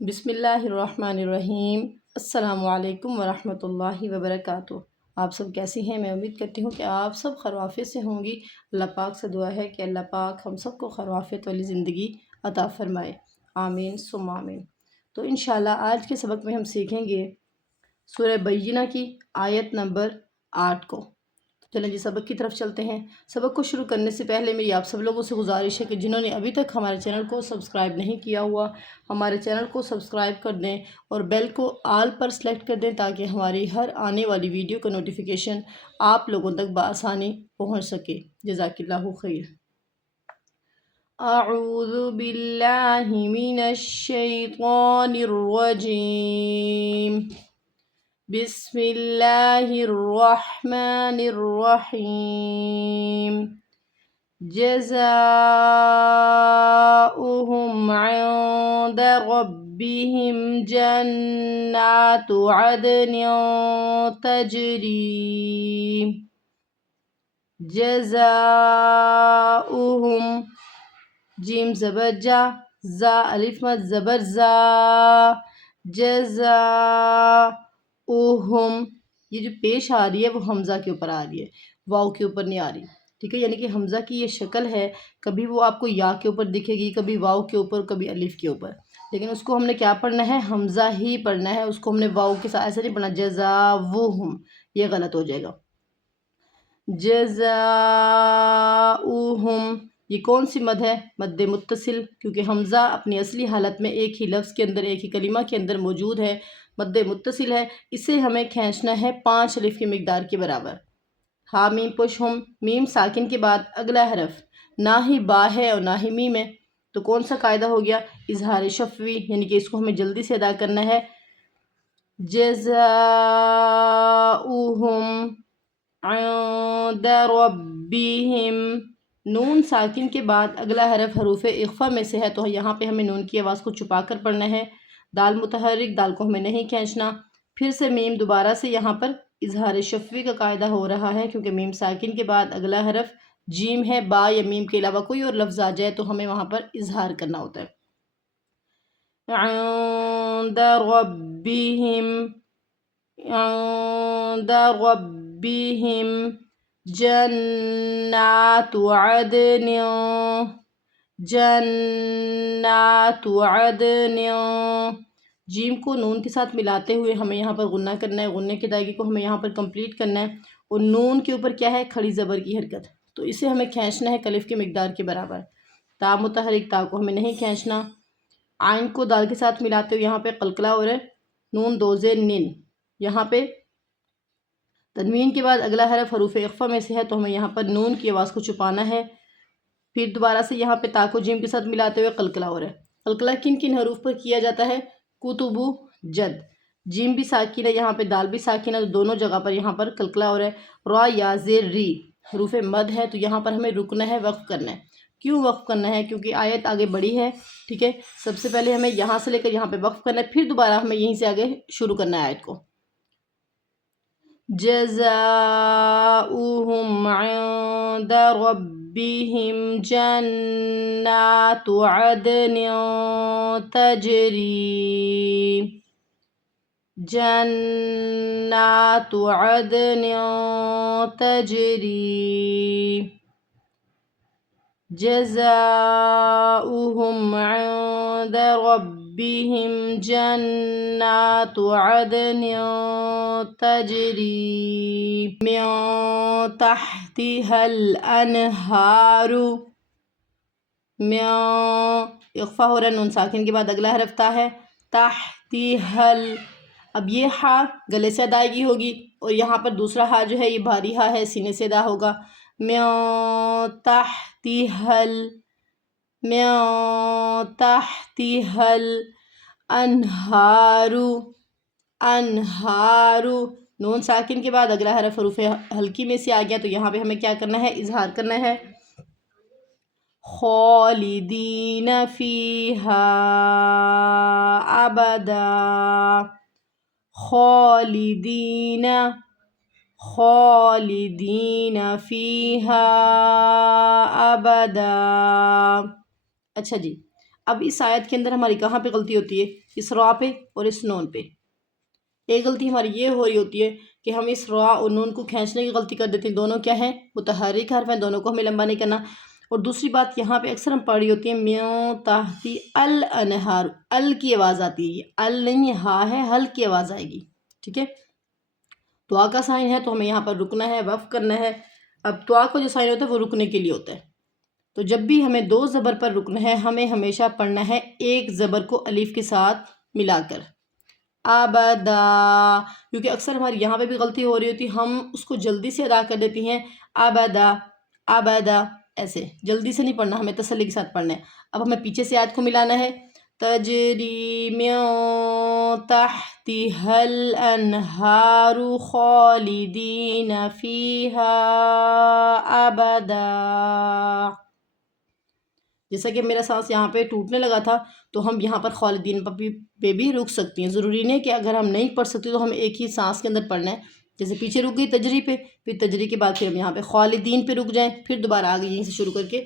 بسم اللہ الرحمن الرحیم۔ السلام علیکم ورحمۃ اللہ وبرکاتہ۔ آپ سب کیسی ہیں؟ میں امید کرتی ہوں کہ آپ سب خیر و عافیت سے ہوں گی۔ اللہ پاک سے دعا ہے کہ اللہ پاک ہم سب کو خیر و عافیت والی زندگی عطا فرمائے، آمین ثم آمین۔ تو انشاءاللہ آج کے سبق میں ہم سیکھیں گے سورہ بینہ کی آیت نمبر 8 کو۔ چلیں جی سبق کی طرف چلتے ہیں۔ سبق کو شروع کرنے سے پہلے میری آپ سب لوگوں سے گزارش ہے کہ جنہوں نے ابھی تک ہمارے چینل کو سبسکرائب نہیں کیا ہوا، ہمارے چینل کو سبسکرائب کر دیں اور بیل کو آل پر سلیکٹ کر دیں تاکہ ہماری ہر آنے والی ویڈیو کا نوٹیفیکیشن آپ لوگوں تک بآسانی پہنچ سکے۔ جزاک اللہ خیر۔ اعوذ باللہ من الشیطان الرجیم، بسم اللہ الرحمن الرحیم۔ جزاؤہم عند ربہم جنات عدن تجری، جزاؤہم جیم زبر جا، زا الف مد زبر زا، جزاؤہم یہ جو پیش آ رہی ہے وہ حمزہ کے اوپر آ رہی ہے، واو کے اوپر نہیں آ رہی، ٹھیک ہے؟ یعنی کہ حمزہ کی یہ شکل ہے، کبھی وہ آپ کو یا کے اوپر دکھے گی، کبھی واو کے اوپر، کبھی الف کے اوپر، لیکن اس کو ہم نے کیا پڑھنا ہے؟ حمزہ ہی پڑھنا ہے، اس کو ہم نے واو کے ساتھ ایسے نہیں پڑھنا جزاؤہم، یہ غلط ہو جائے گا۔ جزاؤہم یہ کون سی مد ہے؟ مد متصل، کیونکہ حمزہ اپنی اصلی حالت میں ایک ہی لفظ کے اندر، ایک ہی کلمہ کے اندر موجود ہے، مد متصل ہے، اسے ہمیں کھینچنا ہے 5 الف کی مقدار کے برابر۔ ہا میم پش ہم، میم ساکن کے بعد اگلا حرف نہ ہی با ہے اور نہ ہی میم ہے، تو کون سا قاعدہ ہو گیا؟ اظہار شفوی، یعنی کہ اس کو ہمیں جلدی سے ادا کرنا ہے۔ جزاؤہم عند ربہم، نون ساکن کے بعد اگلا حرف حروف اخفا میں سے ہے، تو یہاں پہ ہمیں نون کی آواز کو چھپا کر پڑھنا ہے۔ دال متحرک، دال کو ہمیں نہیں کھینچنا، پھر سے میم دوبارہ سے یہاں پر اظہار شفوی کا قاعدہ ہو رہا ہے، کیونکہ میم ساکن کے بعد اگلا حرف جیم ہے، با یا میم کے علاوہ کوئی اور لفظ آ جائے تو ہمیں وہاں پر اظہار کرنا ہوتا ہے۔ عند ربہم، عند ربہم جنات عدن، جنات عدن، جیم کو نون کے ساتھ ملاتے ہوئے ہمیں یہاں پر غنہ کرنا ہے، غنے کی ادائیگی کو ہمیں یہاں پر کمپلیٹ کرنا ہے، اور نون کے اوپر کیا ہے؟ کھڑی زبر کی حرکت، تو اسے ہمیں کھینچنا ہے الف کی مقدار کے برابر۔ تا متحرک، تا کو ہمیں نہیں کھینچنا، عین کو دال کے ساتھ ملاتے ہوئے یہاں پہ قلقلہ اور نون دو زیر نن، یہاں پہ تنوین کے بعد اگلا حرف حروف اخفا میں سے ہے، تو ہمیں یہاں پر نون کی آواز کو چھپانا ہے، پھر دوبارہ سے یہاں پہ تا کو جیم کے ساتھ ملاتے ہوئے قلقلہ ہو رہا ہے۔ قلقلہ کن کن حروف پر کیا جاتا ہے؟ کتب جد، جیم بھی ساکن ہے، یہاں پہ دال بھی ساکن ہے، تو دونوں جگہ پر یہاں پر قلقلہ ہو رہا ہے۔ را یا زیر ری حروف مد ہے، تو یہاں پر ہمیں رکنا ہے، وقف کرنا ہے۔ کیوں وقف کرنا ہے؟ کیونکہ آیت آگے بڑھی ہے، ٹھیک ہے؟ سب سے پہلے ہمیں یہاں سے لے کر یہاں پہ وقف کرنا ہے، پھر دوبارہ ہمیں یہیں سے آگے شروع کرنا ہے آیت کو۔ جزاؤہم عند ربہم جنات عدن تجری، جنات عدن تجری، جزاؤہم عند ربہم جنات عدن تجری من تحتها الانہار، من اخفا ہو رہا ہے، نون ساکن کے بعد اگلا حرف تا ہے، تحتها اب یہ ہا گلے سے ادائیگی ہوگی، اور یہاں پر دوسرا ہا جو ہے یہ بھاری ہا ہے، سینے سے ادا ہوگا۔ من تحتها من تحتها الانہار، انہار، نون ساکن کے بعد اگلا حرف حروف ہلکی میں سے آ گیا، تو یہاں پہ ہمیں کیا کرنا ہے؟ اظہار کرنا ہے۔ خالدین فیہا ابدا، خالدین، خالدین فیہا ابدا۔ اچھا جی، اب اس آیت کے اندر ہماری کہاں پہ غلطی ہوتی ہے؟ اس را پہ اور اس نون پہ۔ ایک غلطی ہماری یہ ہو رہی ہوتی ہے کہ ہم اس را اور نون کو کھینچنے کی غلطی کر دیتے ہیں، دونوں کیا ہیں؟ متحرک حرف ہیں، دونوں کو ہمیں لمبا نہیں کرنا۔ اور دوسری بات یہاں پہ اکثر ہم پڑھ رہی ہوتی ہے میوں تحتی الانہار، ال کی آواز آتی ہے، یہ ال نہیں ہے، ہا ہے، ہل کی آواز آئے گی، ٹھیک ہے؟ دعا کا سائن ہے تو ہمیں یہاں پر رکنا ہے، وقف کرنا ہے۔ اب دعا کو جو سائن ہوتا ہے وہ رکنے کے لیے ہوتا ہے، تو جب بھی ہمیں دو زبر پر رکنا ہے ہمیں ہمیشہ پڑھنا ہے ایک زبر کو الف کے ساتھ ملا کر، ابدا، کیونکہ اکثر ہماری یہاں پہ بھی غلطی ہو رہی ہوتی ہے، ہم اس کو جلدی سے ادا کر دیتی ہیں، ابدا ابدا، ایسے جلدی سے نہیں پڑھنا، ہمیں تسلی کے ساتھ پڑھنا ہے۔ اب ہمیں پیچھے سے آیت کو ملانا ہے، تجری من تحتها الانہار خالدین فیہا ابدا۔ جیسا کہ میرا سانس یہاں پہ ٹوٹنے لگا تھا تو ہم یہاں پر خالدین پہ بھی رک سکتی ہیں، ضروری نہیں کہ اگر ہم نہیں پڑھ سکتے تو ہم ایک ہی سانس کے اندر پڑھنا ہے۔ جیسے پیچھے رک گئی تجری پہ، پھر تجری کے بعد پھر ہم یہاں پہ خالدین پہ رک جائیں، پھر دوبارہ آگے یہیں سے شروع کر کے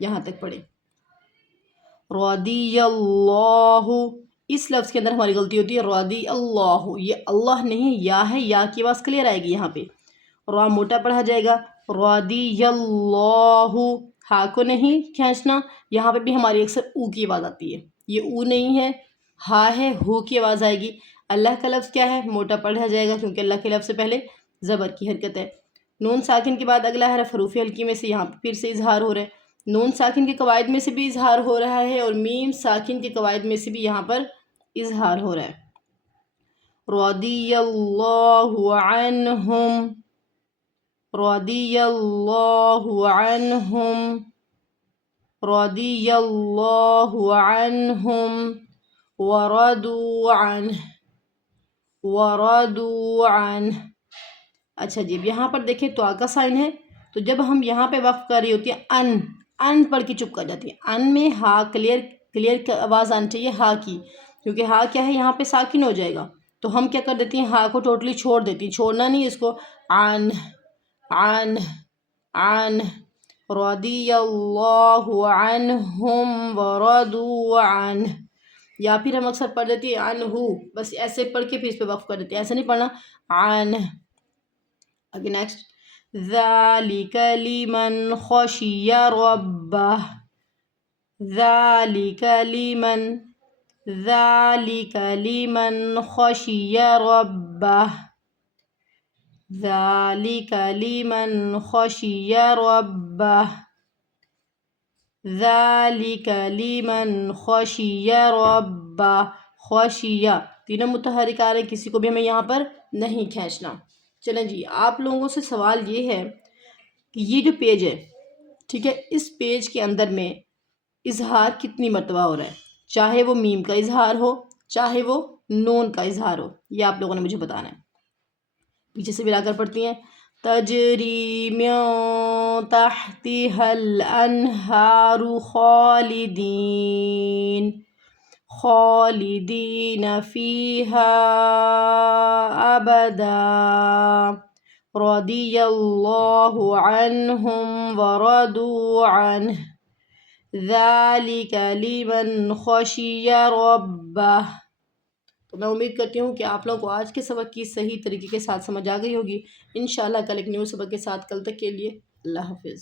یہاں تک پڑھیں۔ رضی اللہ، اس لفظ کے اندر ہماری غلطی ہوتی ہے، رضی اللہ، یہ اللہ نہیں یا ہے، یا کی آواز کلیئر آئے گی، یہاں پہ را موٹا پڑھا جائے گا، رضی اللہ، ہا کو نہیں کھینچنا، یہاں پہ بھی ہماری اکثر او کی آواز آتی ہے، یہ او نہیں ہے، ہا ہے، ہو کی آواز آئے گی۔ اللہ کا لفظ کیا ہے؟ موٹا پڑھا جائے گا کیونکہ اللہ کے لفظ سے پہلے زبر کی حرکت ہے۔ نون ساکن کے بعد اگلا حرف حروف ہلکی میں سے یہاں پہ پھر سے اظہار ہو رہا ہے، نون ساکن کے قواعد میں سے بھی اظہار ہو رہا ہے اور میم ساکن کے قواعد میں سے بھی یہاں پر اظہار ہو رہا ہے۔ رضی اللہ عنہم، رضی اللہ عنہم، رضی اللہ عنہم ورضوا عنہ، ورضوا عنہ۔ اچھا جی، اب یہاں پر دیکھیں تو کا سائن ہے، تو جب ہم یہاں پہ وقف کر رہی ہوتی ہے ان پڑھ کے چپ کر جاتی ہے، ان میں ہا کلیئر آواز آنی چاہیے ہا کی، کیونکہ ہا کیا ہے یہاں پہ ساکن ہو جائے گا، تو ہم کیا کر دیتی ہیں، ہا کو ٹوٹلی چھوڑ دیتی ہیں، چھوڑنا نہیں اس کو، عن عن عن، رضی اللہ عنہم ورضوا عنہ، یا پھر ہم اکثر پڑھ دیتی ہیں عنہ، بس ایسے پڑھ کے پھر اس پہ وقف کر دیتے ہیں، ایسے نہیں پڑھنا، عنہ۔ آگے نیکسٹ، ذالک لمن خشی ربہ، ذالک لمن، ذالک لمن خشی ربہ، ذالک لمن خشی ربہ، ذالک لمن خشی ربہ، خشیہ تینوں متحرک آ رہے ہیں، کسی کو بھی ہمیں یہاں پر نہیں کھینچنا۔ چلیں جی، آپ لوگوں سے سوال یہ ہے کہ یہ جو پیج ہے، ٹھیک ہے، اس پیج کے اندر میں اظہار کتنی مرتبہ ہو رہا ہے، چاہے وہ میم کا اظہار ہو چاہے وہ نون کا اظہار ہو، یہ آپ لوگوں نے مجھے بتانا ہے۔ پیچھے سے ملا کر پڑھتی ہیں، تجری من تحتها الانہار خالدین، خالدین فیہا ابدا، رضی اللہ عنہم ورضوا عنہ، ذالک لمن خشی ربہ۔ تو میں امید کرتی ہوں کہ آپ لوگوں کو آج کے سبق کی صحیح طریقے کے ساتھ سمجھ آ گئی ہوگی۔ انشاءاللہ کل ایک نیو سبق کے ساتھ، کل تک کے لیے اللہ حافظ۔